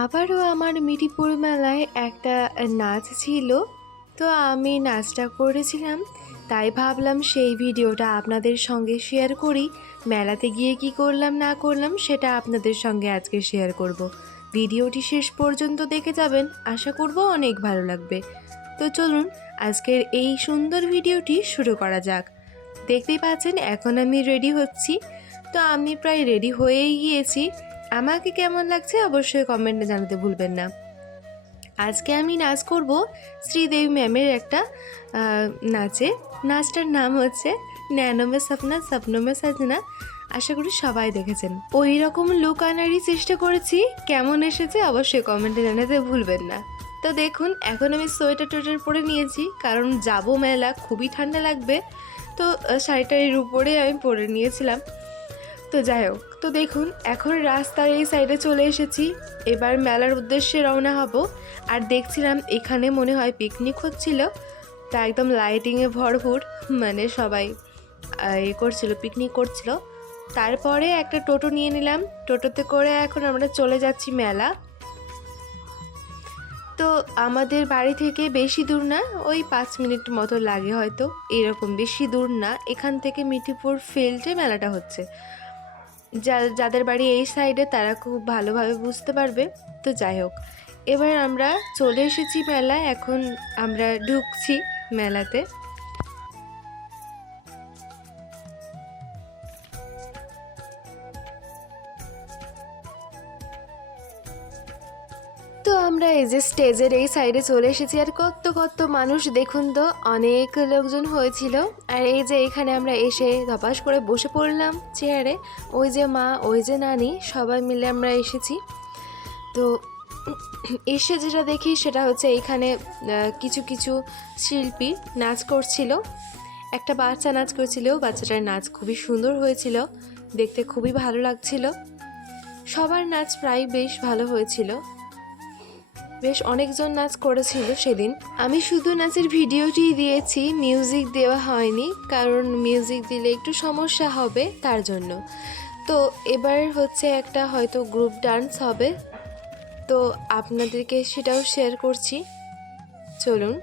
আবারও আমার মিঠিপুর মেলায় একটা নাচ ছিল। তো আমি নাচটা করেছিলাম, তাই ভাবলাম সেই ভিডিওটা আপনাদের সঙ্গে শেয়ার করি। মেলাতে গিয়ে কি করলাম না করলাম সেটা আপনাদের সঙ্গে আজকে শেয়ার করব। ভিডিওটি শেষ পর্যন্ত দেখে যাবেন, আশা করব অনেক ভালো লাগবে। তো চলুন আজকের এই সুন্দর ভিডিওটি শুরু করা যাক। দেখতেই পাচ্ছেন এখন আমি রেডি হচ্ছি। তো আমি প্রায় রেডি হয়েই গিয়েছি। আমাকে কেমন লাগছে অবশ্যই কমেন্টে জানাতে ভুলবেন না। আজকে আমি নাচ করব শ্রীদেবী ম্যামের একটা নাচটার নাম হচ্ছে নैनों में सपना सपनों में सजना। আশা করি সবাই দেখেছেন। ওই রকম লুক আনারই চেষ্টা করেছি, কেমন এসেছে অবশ্যই কমেন্টে জানাতে ভুলবেন না। তো দেখুন এখন আমি সোয়েটার টোয়েটার পরে নিয়েছি, কারণ যাব মেলা, খুবই ঠান্ডা লাগবে। তো শাড়িটার উপরে আমি পরে নিয়েছিলাম। তো যাই হোক, তো দেখুন এখন রাস্তার এই সাইডে চলে এসেছি। এবার মেলার উদ্দেশ্যে রওনা হব। আর দেখছিলাম এখানে মনে হয় পিকনিক হচ্ছিল, তা একদম লাইটিংয়ে ভরপুর, মানে সবাই করছিল, পিকনিক করছিল। তারপরে একটা টোটো নিয়ে নিলাম, টোটোতে করে এখন আমরা চলে যাচ্ছি মেলা। তো আমাদের বাড়ি থেকে বেশি দূর না, ওই 5 মিনিট মতো লাগে হয়তো, এরকম বেশি দূর না। এখান থেকে মিঠিপুর ফিল্ডে মেলাটা হচ্ছে। যাদের বাড়ি এই সাইডে তারা খুব ভালোভাবে বুঝতে পারবে। তো যাই হোক, এবার আমরা চলে এসেছি মেলায়, এখন আমরা ঢুকছি মেলাতে। তো আমরা এই যে স্টেজের এই সাইডে চলে এসেছি, আর কত কত মানুষ দেখুন তো, অনেক লোকজন হয়েছিল। আর এই যে এখানে আমরা এসে ধপাস করে বসে পড়লাম চেয়ারে। ওই যে মা, ওই যে নানি, সবাই মিলে আমরা এসেছি। তো এসে যেটা দেখি সেটা হচ্ছে এইখানে কিছু কিছু শিল্পী নাচ করছিল। একটা বাচ্চা নাচ করছিল, বাচ্চাটার নাচ খুবই সুন্দর হয়েছিল, দেখতে খুবই ভালো লাগছিল। সবার নাচ প্রায় বেশ ভালো হয়েছিল, বেশ অনেকজন নাচ করেছিল সেদিন। আমি শুধু নাচের ভিডিওটি দিয়েছি, মিউজিক দেওয়া হয়নি, কারণ মিউজিক দিলে একটু সমস্যা হবে তার জন্য। তো এবার হচ্ছে একটা হয়তো গ্রুপ ডান্স হবে, তো আপনাদেরকে সেটাও শেয়ার করছি, চলুন।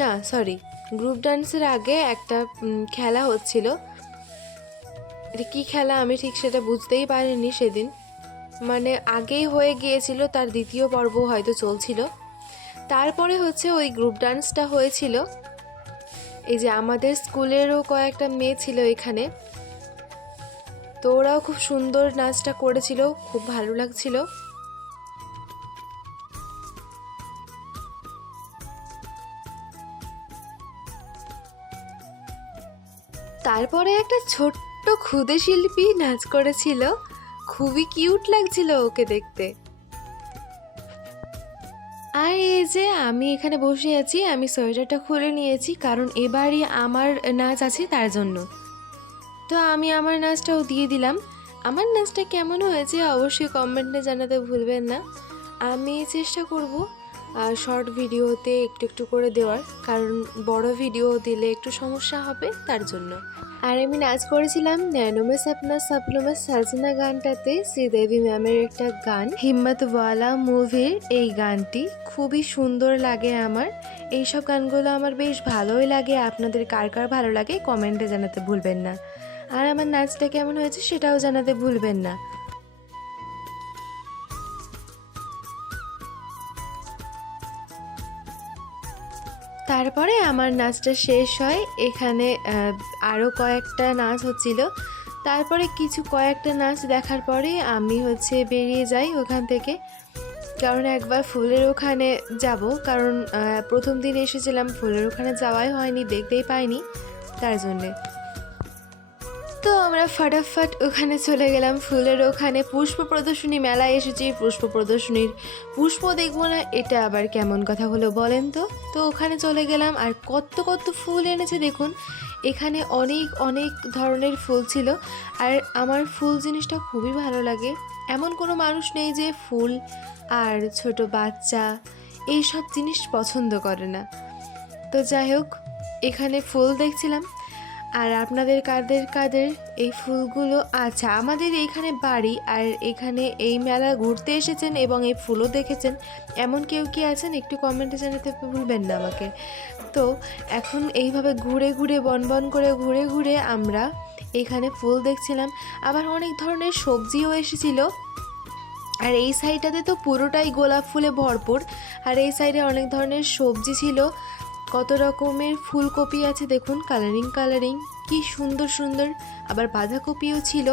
না সরি, গ্রুপ ডান্সের আগে একটা খেলা হচ্ছিল। এটা কী খেলা আমি ঠিক সেটা বুঝতেই পারিনি সেদিন, মানে আগেই হয়ে গিয়েছিল, তার দ্বিতীয় পর্ব হয়তো চলছিল। তারপরে হচ্ছে ওই গ্রুপ ডান্সটা হয়েছিল। এই যে আমাদের স্কুলেরও কয়েকটা মেয়ে ছিল এখানে, তো ওরাও খুব সুন্দর নাচটা করেছিল, খুব ভালো লাগছিল। তারপরে একটা ছোট্ট ক্ষুদে শিল্পী নাচ করেছিল, খুবই কিউট লাগছিল ওকে দেখতে। আর এই যে আমি এখানে বসে আছি, আমি সোয়েটারটা খুলে নিয়েছি, কারণ এবারই আমার নাচ আছে তার জন্য। তো আমি আমার নাচটাও দিয়ে দিলাম। আমার নাচটা কেমন হয়েছে অবশ্যই কমেন্টে জানাতে ভুলবেন না। আমি চেষ্টা করব শর্ট ভিডিওতে একটু একটু করে দেওয়ার, কারণ বড় ভিডিও দিলে একটু সমস্যা হবে তার জন্য। আর আমি নাচ করেছিলাম নैनों में सपना सपनों में सजना গানটাতে, শ্রীদেবী ম্যামের একটা গান, হিম্মতওয়ালা মুভির এই গানটি খুবই সুন্দর লাগে আমার। এইসব গানগুলো আমার বেশ ভালোই লাগে। আপনাদের কার কার ভালো লাগে কমেন্টে জানাতে ভুলবেন না। আর আমার নাচটা কেমন হয়েছে সেটাও জানাতে ভুলবেন না। তারপরে আমার নাচটা শেষ হয়। এখানে আরও কয়েকটা নাচ হচ্ছিল। তারপরে কয়েকটা নাচ দেখার পরে আমি বেরিয়ে যাই ওখান থেকে, কারণ একবার ফুলের ওখানে যাব, কারণ প্রথম দিন এসেছিলাম, ফুলের ওখানে যাওয়াই হয়নি, দেখতেই পাইনি তার জন্যে। তো আমরা ফটাফট ওখানে চলে গেলাম, ফুলের ওখানে। পুষ্প প্রদর্শনী মেলায় এসেছি, পুষ্প প্রদর্শনীর পুষ্প দেখবো না, এটা আবার কেমন কথা হলো বলেন তো। তো ওখানে চলে গেলাম, আর কত কত ফুল এনেছে দেখুন। এখানে অনেক অনেক ধরনের ফুল ছিল, আর আমার ফুল জিনিসটা খুবই ভালো লাগে। এমন কোনো মানুষ নেই যে ফুল আর ছোট বাচ্চা এই সব জিনিস পছন্দ করে না। তো যাই হোক, এখানে ফুল দেখছিলাম। আর আপনাদের কাদের কাদের এই ফুলগুলো, আচ্ছা আমাদের এইখানে বাড়ি আর এখানে এই মেলা ঘুরতে এসেছেন এবং এই ফুলও দেখেছেন এমন কেউ কি আছেন একটু কমেন্টে জানাতে ভুলবেন না আমাকে। তো এখন এইভাবে ঘুরে ঘুরে বন করে ঘুরে ঘুরে আমরা এখানে ফুল দেখছিলাম, আবার অনেক ধরনের সবজিও এসেছিল। আর এই সাইডটাতে তো পুরোটাই গোলাপ ফুলে ভরপুর, আর এই সাইডে অনেক ধরনের সবজি ছিল, কত রকমের ফুলকপি আছে দেখুন, কালারিং কালারিং কি সুন্দর সুন্দর, আবার বাঁধাকপিও ছিল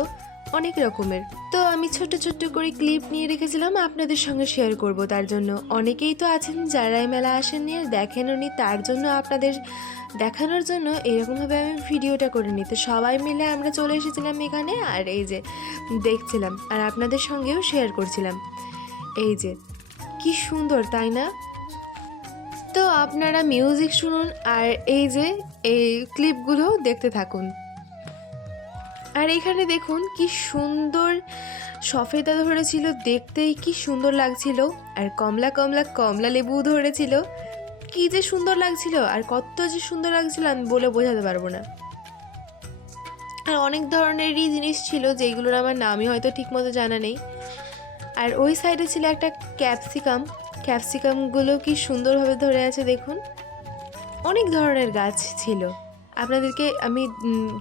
অনেক রকমের। তো আমি ছোট্ট ছোট্ট করে ক্লিপ নিয়ে রেখেছিলাম আপনাদের সঙ্গে শেয়ার করব, তার জন্য অনেকেই তো আছেন যারা এই মেলা আসেননি আর দেখেননি, তার জন্য আপনাদের দেখানোর জন্য এরকমভাবে আমি ভিডিওটা করে নিই। তো সবাই মিলে আমরা চলে এসেছিলাম এখানে, আর এই যে দেখছিলাম আর আপনাদের সঙ্গেও শেয়ার করছিলাম। এই যে কি সুন্দর তাই না? তো আপনারা মিউজিক শুনুন আর এই যে এই ক্লিপগুলো দেখতে থাকুন। আর এখানে দেখুন কি সুন্দর সফেদা ধরেছিল, দেখতেই কি সুন্দর লাগছিল, আর কমলা কমলা কমলা লেবু ধরেছিল, কি যে সুন্দর লাগছিল, আর কত যে সুন্দর লাগছিল আমি বলে বোঝাতে পারবো না। আর অনেক ধরনেরই জিনিস ছিল যেগুলোর আমার নামই হয়তো ঠিকমতো জানা নেই। আর ওই সাইডে ছিল একটা ক্যাপসিকামগুলো কি সুন্দরভাবে ধরে আছে দেখুন, অনেক ধরনের গাছ ছিল, আপনাদেরকে আমি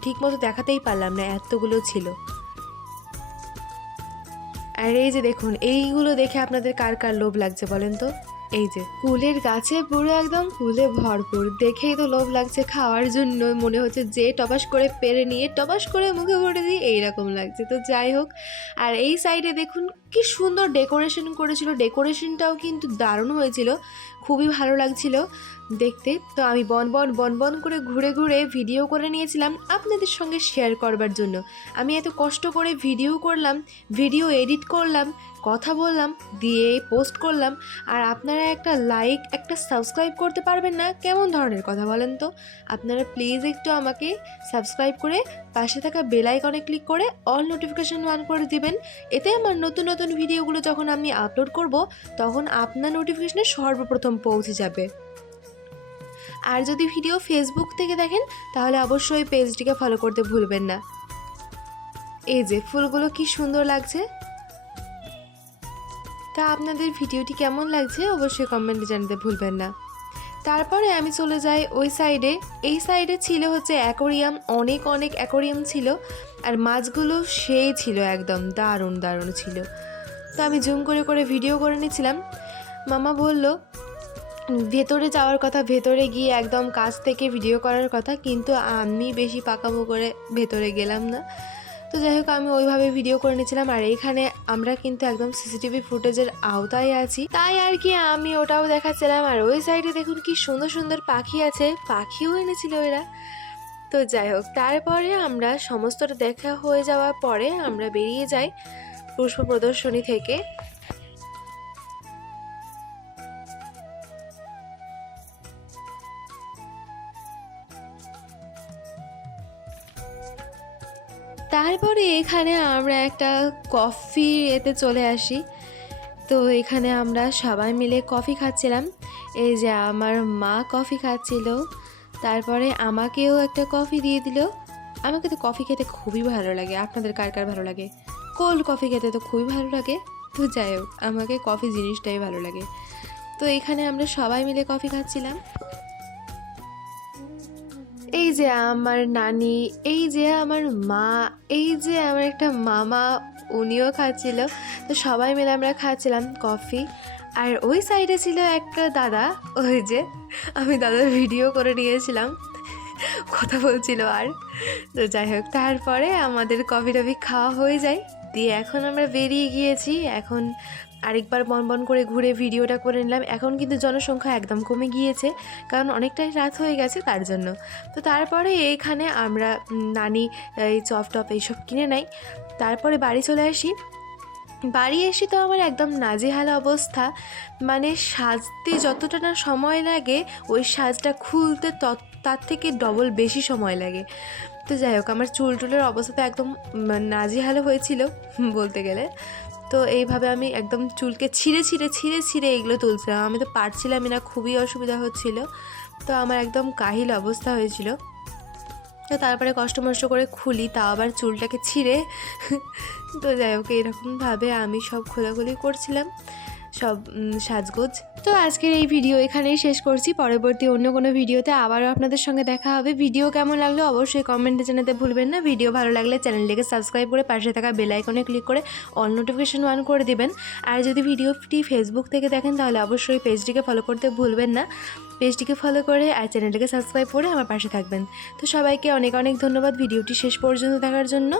ঠিকমতো দেখাতেই পারলাম না, এতগুলো ছিল। আর এই যে দেখুন এইগুলো দেখে আপনাদের কার কার লোভ লাগছে বলেন তো? এই যে কুলের গাছে পুরো একদম কুলে ভরপুর, দেখেই তো লোভ লাগছে খাওয়ার জন্য, মনে হচ্ছে যে টপাস করে পেরে নিয়ে টপাস করে মুখে ভরে দিই এইরকম লাগছে। তো যাই হোক, আর এই সাইডে দেখুন কি সুন্দর ডেকোরেশন করেছিল, ডেকোরেশনটাও কিন্তু দারুণ হয়েছিল, খুবই ভালো লাগছিল দেখতে। তো আমি বন করে ঘুরে ঘুরে ভিডিও করে নিয়েছিলাম আপনাদের সঙ্গে শেয়ার করবার জন্য। আমি এত কষ্ট করে ভিডিও করলাম, ভিডিও এডিট করলাম, কথা বললাম, দিয়ে পোস্ট করলাম, আর আপনারা একটা লাইক একটা সাবস্ক্রাইব করতে পারবেন না? কেমন ধরনের কথা বলেন তো? আপনারা প্লিজ একটু আমাকে সাবস্ক্রাইব করে পাশে থাকা বেল আইকনে ক্লিক করে অল নোটিফিকেশন অন করে দিবেন, এতে আমার নতুন নতুন ভিডিওগুলো যখন আমি আপলোড করব তখন আপনার নোটিফিকেশনে সর্বপ্রথম পৌঁছে যাবে। আর যদি ভিডিও ফেসবুক থেকে দেখেন তাহলে অবশ্যই পেজটিকে ফলো করতে ভুলবেন না। এই যে ফুলগুলো কি সুন্দর লাগছে। তা আপনাদের ভিডিওটি কেমন লাগছে অবশ্যই কমেন্টে জানাতে ভুলবেন না। তারপরে আমি চলে যাই ওই সাইডে, এই সাইডে ছিল হচ্ছে অ্যাকোরিয়াম, অনেক অনেক অ্যাকোরিয়াম ছিল, আর মাছগুলো সেই ছিল একদম দারুণ দারুণ ছিল। তো আমি জুম করে করে ভিডিও করে নিয়েছিলাম। মামা বলল ভেতরে যাওয়ার কথা, ভেতরে গিয়ে একদম কাছ থেকে ভিডিও করার কথা, কিন্তু আমি বেশি পাকামো করে ভেতরে গেলাম না। তো যাই হোক আমি ওইভাবে ভিডিও করে নিয়েছিলাম। আর এখানে আমরা কিন্তু একদম সিসিটিভি ফুটেজের আওতায় আছি, তাই আর কি আমি ওটাও দেখাচ্ছিলাম। আর ওই সাইডে দেখুন কি সুন্দর সুন্দর পাখি আছে, পাখিও এনেছিল এরা। তো যাই হোক তারপরে আমরা সমস্তটা দেখা হয়ে যাওয়ার পরে আমরা বেরিয়ে যাই পুষ্প প্রদর্শনী থেকে। তারপরে এখানে আমরা একটা কফি এতে চলে আসি। তো এখানে আমরা সবাই মিলে কফি খাচ্ছিলাম, এই যে আমার মা কফি খাচ্ছিল, তারপরে আমাকেও একটা কফি দিয়ে দিল। আমাকে তো কফি খেতে খুবই ভালো লাগে, আপনাদের কার কার ভালো লাগে? কোল্ড কফি খেতে তো খুবই ভালো লাগে। তো যাই হোক আমাকে কফি জিনিসটাই ভালো লাগে। তো এখানে আমরা সবাই মিলে কফি খাচ্ছিলাম। এই যে আমার নানি, এই যে আমার মা, এই যে আমার একটা মামা, উনিও খাচ্ছিল। তো সবাই মিলে আমরা খাচ্ছিলাম কফি। আর ওই সাইডে ছিল একটা দাদা, ওই যে আমি দাদার ভিডিও করে নিয়েছিলাম, কথা বলছিল। আর তো যাই হোক তারপরে আমাদের কফি টফি খাওয়া হয়ে যায়, দিয়ে এখন আমরা বেরিয়ে গিয়েছি। এখন আরেকবার বন করে ঘুরে ভিডিওটা করে নিলাম। এখন কিন্তু জনসংখ্যা একদম কমে গিয়েছে, কারণ অনেকটাই রাত হয়ে গেছে তার জন্য। তো তারপরে এইখানে আমরা নানি এই চপ টপ এইসব কিনে নেয়। তারপরে বাড়ি চলে আসি। বাড়ি এসে তো আমার একদম নাজেহাল অবস্থা, মানে সাজতে যতটা না সময় লাগে ওই সাজটা খুলতে তার থেকে ডবল বেশি সময় লাগে। তো যাই হোক আমার চুলের অবস্থা তো একদম নাজেহাল হয়েছিল বলতে গেলে। তো এইভাবে আমি একদম চুলকে ছিঁড়ে এগুলো তুলছিলাম, আমি তো পারছিলামই না, খুবই অসুবিধা হচ্ছিল। তো আমার একদম কাহিল অবস্থা হয়েছিল। তো তারপরে কষ্ট মষ্ট করে খুলি, তাও আবার চুলটাকে ছিঁড়ে। তো যাই হোক, এরকমভাবে আমি সব খোলাখুলি করছিলাম, সব সাজগোজ। তো আজকের এই ভিডিও এখানেই শেষ করছি। পরবর্তী অন্য কোনো ভিডিওতে আবারও আপনাদের সঙ্গে দেখা হবে। ভিডিও কেমন লাগলো অবশ্যই কমেন্টে জানাতে ভুলবেন না। ভিডিও ভালো লাগলে চ্যানেলটিকে সাবস্ক্রাইব করে পাশে থাকা বেল আইকনে ক্লিক করে অল নোটিফিকেশন অন করে দিবেন। আর যদি ভিডিওটি ফেসবুক থেকে দেখেন তাহলে অবশ্যই পেজটিকে ফলো করতে ভুলবেন না। পেজটিকে ফলো করে আর চ্যানেলটিকে সাবস্ক্রাইব করে আমার পাশে থাকবেন। তো সবাইকে অনেক অনেক ধন্যবাদ ভিডিওটি শেষ পর্যন্ত দেখার জন্য।